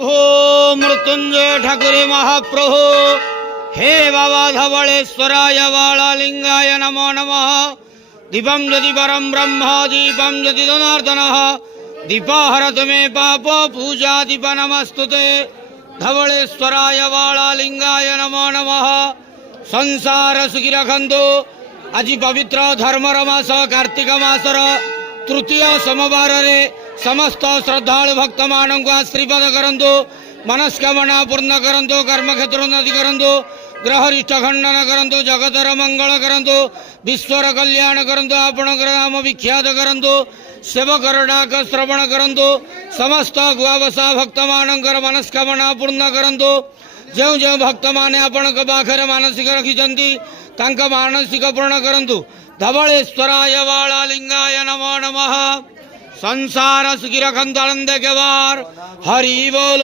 हो मृत्युंजय ठाकुरे महाप्रभु हे बाबा धवलेश्वराय वाळालिंगाय नमो नमः। दीपं यदि परं ब्रह्म दीपं यदि जनार्दनः दीपहरतु मे पाप पूजा दीप नमस्तुते। धवलेश्वराय वाळालिंगाय नमो नमः। संसार सुखी रखंतु। आज पवित्र धर्मर मास कार्तिक मासर तृतीय सोमवार रे समस्त श्रद्धालु भक्त मानक आशीर्वाद करंतु। मनस्कामना पूर्ण करंतु। कर्मक्षेत्र उन्नति करंतु। ग्रहरिष्ठ खंडन करंतु। जगतर मंगल करंतु। विश्वर कल्याण करंतु। आपणकर नाम विख्यात करंतु। सेवकर डाक श्रवण करंतु। समस्त गुआवसा भक्त मानकर मनस्कामना पूर्ण करंतु। जो जो भक्त माने आपणक पाखरे मानसिक रखिछंती तांका मानसिक पूर्ण करंतु। धवलेश्वराय वाळालिंगाय नमो नमः। संसार सुखी रखंतु। आनंद के वार हरि बोल।